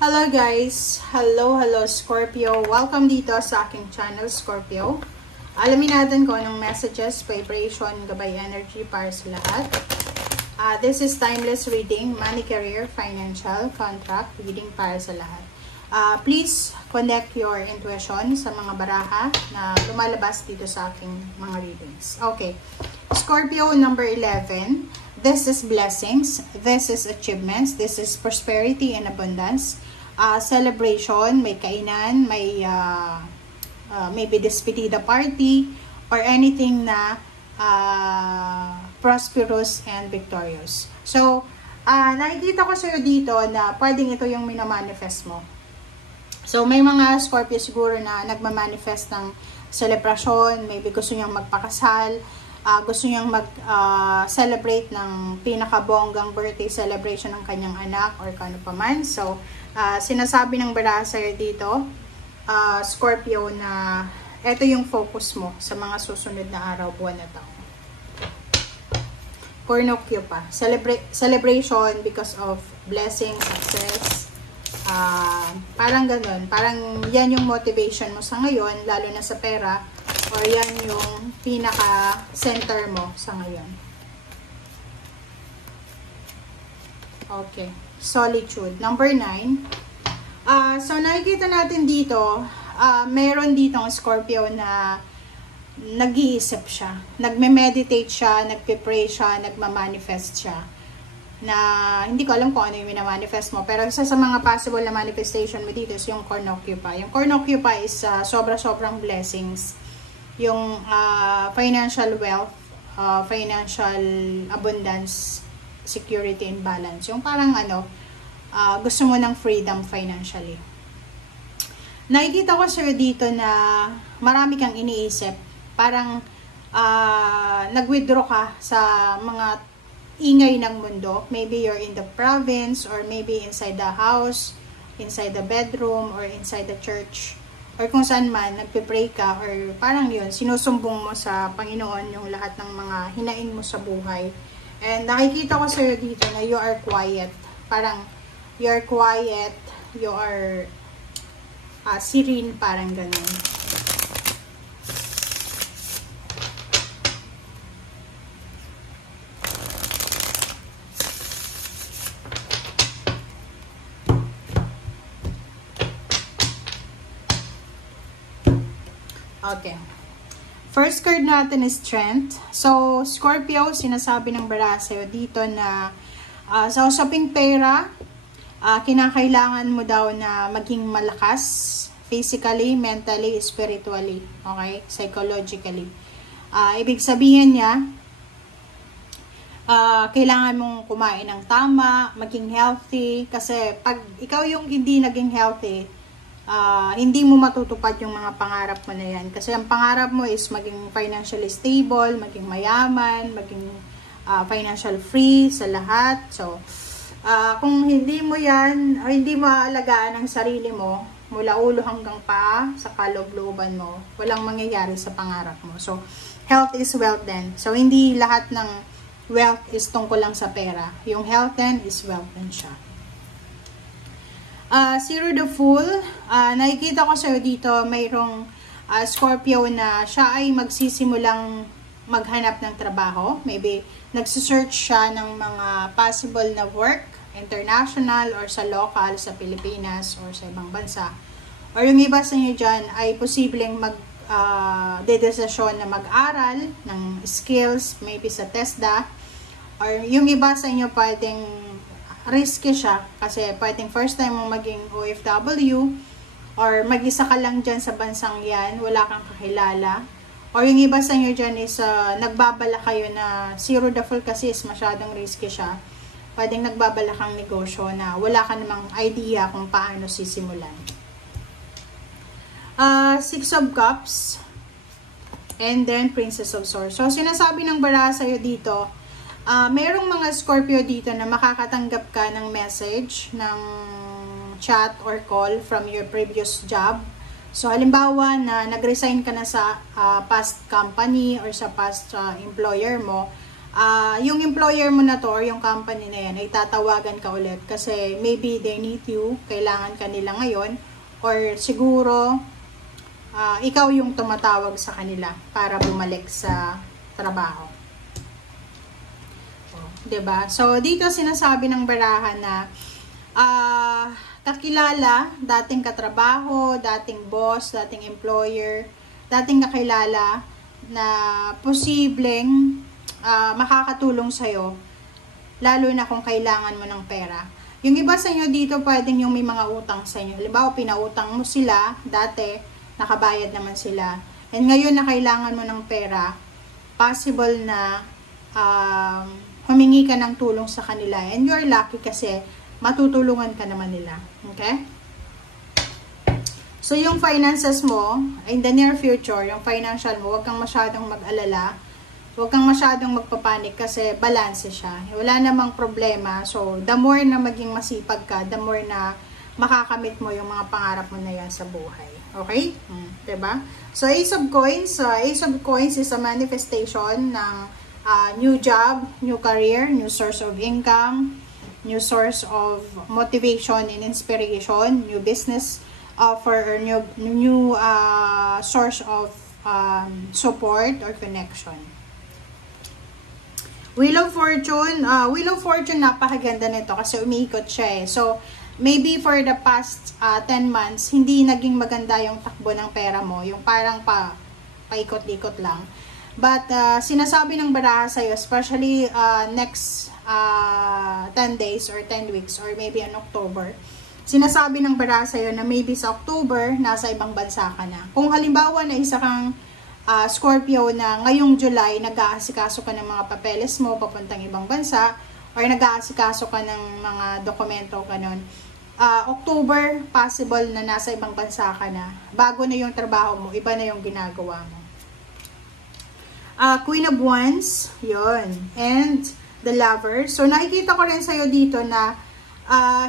Hello guys! Hello Scorpio! Welcome dito sa aking channel Scorpio. Alamin natin kung anong messages, vibration, gabay energy para sa lahat. This is timeless reading, money, career, financial, contract, reading para sa lahat. Please connect your intuition sa mga baraha na lumalabas dito sa aking mga readings. Okay. Scorpio number 11. This is blessings. This is achievements. This is prosperity and abundance. Celebration, may kainan, may maybe despedida party, or anything na prosperous and victorious. So, nakikita ko sa'yo dito na pwedeng ito yung minamanifest mo. So, may mga Scorpio siguro na nagmamanifest ng celebration, maybe gusto niyang magpakasal, gusto niyang mag-celebrate ng pinakabonggang birthday celebration ng kanyang anak or kano pa man. So, sinasabi ng baraha sa'yo dito, Scorpio, na ito yung focus mo sa mga susunod na araw, buwan na taon. Cornucopia pa. Celebration because of blessing, success. Parang ganun. Parang yan yung motivation mo sa ngayon, lalo na sa pera, or yan yung pinaka-center mo sa ngayon. Okay. Solitude. Number 9. So, nakikita natin dito, meron ditong Scorpio na nag-iisip siya. Nagme-meditate siya, nagpe-pray siya, nagma-manifest siya. Na hindi ko alam kung ano yung minamanifest mo. Pero isa sa mga possible na manifestation mo dito is yung cornucopia. Yung cornucopia is sobra-sobrang blessings. Yung financial wealth, financial abundance, security and balance. Yung parang gusto mo ng freedom financially. Nakikita ko sir dito na marami kang iniisip. Parang nag-withdraw ka sa mga ingay ng mundo. Maybe you're in the province, or maybe inside the house, inside the bedroom, or inside the church, or kung saan man, nagpe-pray ka, or parang yun, sinusumbong mo sa Panginoon yung lahat ng mga hinaing mo sa buhay. And nakikita ko sa'yo dito na you are quiet. Parang, you are quiet, you are serene, parang ganun. Okay. First card natin is Strength. So, Scorpio, sinasabi ng baraha sa'yo dito na sa usaping pera, kinakailangan mo daw na maging malakas physically, mentally, spiritually, okay? Psychologically. Ibig sabihin niya, kailangan mong kumain ng tama, maging healthy, kasi pag ikaw yung hindi naging healthy, hindi mo matutupad yung mga pangarap mo na yan. Kasi ang pangarap mo is maging financially stable, maging mayaman, maging financial free sa lahat. So, kung hindi mo yan, o hindi mo aalagaan ang sarili mo, mula ulo hanggang paa, sa kaloob-looban mo, walang mangyayari sa pangarap mo. So, health is wealth then. So, hindi lahat ng wealth is tungkol lang sa pera. Yung health then is wealth din siya. Zero the Fool, nakikita ko sa'yo dito, mayroong Scorpio na siya ay magsisimulang maghanap ng trabaho. Maybe nagsisearch siya ng mga possible na work, international or sa local, sa Pilipinas or sa ibang bansa. Or yung iba sa inyo dyan ay posibleng dedesisyon na mag-aral ng skills, maybe sa TESDA. Or yung iba sa inyo pwedeng risky siya kasi pwedeng first time mong maging OFW, or mag-isa ka lang dyan sa bansang yan, wala kang kakilala. Or yung iba sa inyo dyan is nagbabala kayo na Zero the Fool kasi is masyadong risky siya. Pwedeng nagbabala kang negosyo na wala ka namang idea kung paano sisimulan. Six of Cups, and then Princess of Swords. So, sinasabi ng baraha sa'yo dito, merong mga Scorpio dito na makakatanggap ka ng message, ng chat or call from your previous job. So, halimbawa na nag-resign ka na sa past company or sa past employer mo, yung employer mo na to or yung company na yan ay tatawagan ka ulit kasi maybe they need you, kailangan ka nila ngayon, or siguro ikaw yung tumatawag sa kanila para bumalik sa trabaho. Diba? So, dito sinasabi ng barahan na kakilala, dating katrabaho, dating boss, dating employer, dating kakilala na posibleng makakatulong sa'yo, lalo na kung kailangan mo ng pera. Yung iba sa inyo dito, pwedeng yung may mga utang sa inyo. Halimbawa, pinautang mo sila, dati, nakabayad naman sila. And ngayon na kailangan mo ng pera, possible na humingi ka ng tulong sa kanila. And you're lucky kasi matutulungan ka naman nila. Okay? So, yung finances mo, in the near future, yung financial mo, huwag kang masyadong mag-alala. Huwag kang masyadong magpapanik kasi balance siya. Wala namang problema. So, the more na maging masipag ka, the more na makakamit mo yung mga pangarap mo na yan sa buhay. Okay? Diba? So, Ace of Coins. Ace of Coins is a manifestation ng new job, new career, new source of income, new source of motivation and inspiration, new business offer, or new source of support or connection. Wheel of Fortune, napakaganda nito kasi umiikot siya eh. So, maybe for the past 10 months, hindi naging maganda yung takbo ng pera mo. Yung parang paikot-ikot lang. But, sinasabi ng baraha sa'yo, especially next 10 days or 10 weeks or maybe in October, sinasabi ng baraha sa'yo na maybe sa October, nasa ibang bansa ka na. Kung halimbawa na isa kang Scorpio na ngayong July, nag-aasikaso ka ng mga papeles mo papuntang ibang bansa or nag-aasikaso ka ng mga dokumento ka nun, October, possible na nasa ibang bansa ka na. Bago na yung trabaho mo, iba na yung ginagawa mo. Queen of Wands, yon, and the Lover. So, nakikita ko rin sa'yo dito na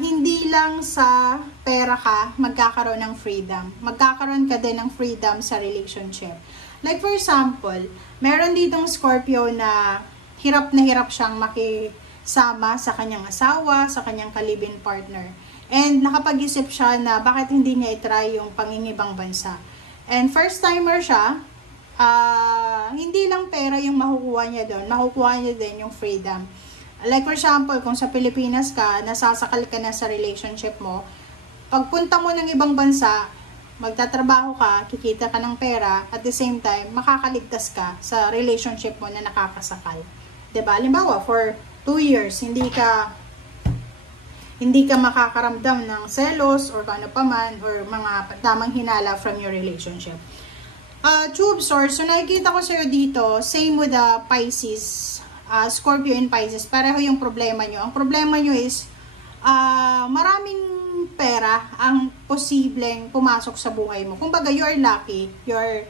hindi lang sa pera ka magkakaroon ng freedom. Magkakaroon ka din ng freedom sa relationship. Like for example, meron ditong Scorpio na hirap siyang makisama sa kanyang asawa, sa kanyang ka-live-in partner. And nakapag-isip siya na bakit hindi niya itry yung pangingibang bansa. And first timer siya, hindi lang pera yung makukuha niya doon, makukuha niya din yung freedom. Like for example, kung sa Pilipinas ka, nasasakal ka na sa relationship mo, pagpunta mo ng ibang bansa, magtatrabaho ka, kikita ka ng pera, at the same time, makakaligtas ka sa relationship mo na nakakasakal. Diba? Halimbawa, for 2 years, hindi ka makakaramdam ng selos or ano pa man, or mga tamang hinala from your relationship. Two of Swords, so nakikita ko sa'yo dito, same with the Pisces, Scorpio and Pisces, pareho yung problema nyo. Ang problema nyo is, maraming pera ang posibleng pumasok sa buhay mo. Kumbaga, you're lucky, you're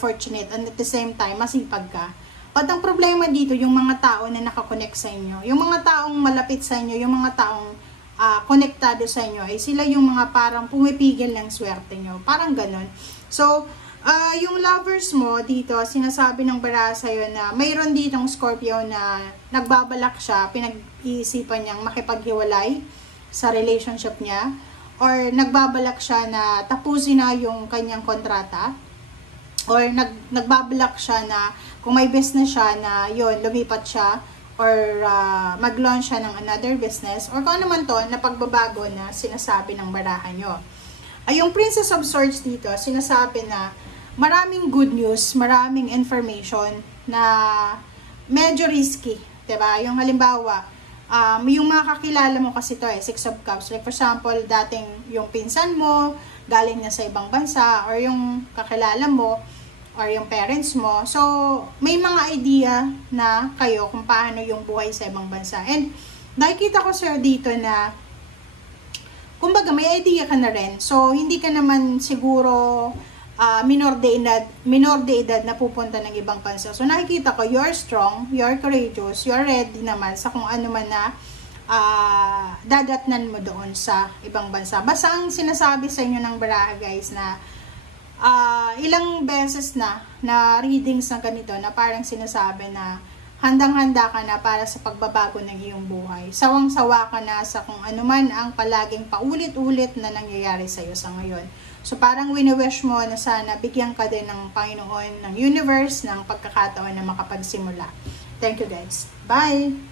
fortunate, and at the same time, masipag ka. At ang problema dito, yung mga tao na nakakonect sa inyo, yung mga taong malapit sa inyo, yung mga taong konektado sa inyo, ay sila yung mga parang pumipigil ng swerte nyo. Parang ganon. So, yung lovers mo dito, sinasabi ng baraha sa'yo na mayroon ditong Scorpio na nagbabalak siya, pinag-iisipan niyang makipaghiwalay sa relationship niya, or nagbabalak siya na tapusin na yung kanyang kontrata, or nagbabalak siya na kung may business siya na yun, lumipat siya, or mag-launch siya ng another business, or kung ano man to, na pagbabago na sinasabi ng baraha nyo. Yung Princess of Swords dito, sinasabi na maraming good news, maraming information na medyo risky, diba? Yung halimbawa, yung mga kakilala mo kasi to Six of Cups. Like for example, dating yung pinsan mo, galing na sa ibang bansa, or yung kakilala mo, or yung parents mo. So, may mga idea na kayo kung paano yung buhay sa ibang bansa. And, nakikita ko sir dito na kumbaga, may idea ka na rin. So, hindi ka naman siguro minor de edad na pupunta ng ibang bansa. So, nakikita ko, you're strong, you're courageous, you're ready naman sa kung ano man na dadatnan mo doon sa ibang bansa. Basta ang sinasabi sa inyo ng baraha, guys, na ilang beses na readings na ganito na parang sinasabi na handang-handa ka na para sa pagbabago ng iyong buhay. Sawang-sawa ka na sa kung ano man ang palaging paulit-ulit na nangyayari sa iyo sa ngayon. So parang wini-wish mo na sana bigyan ka din ng Panginoon, ng universe, ng pagkakataon na makapagsimula. Thank you guys. Bye!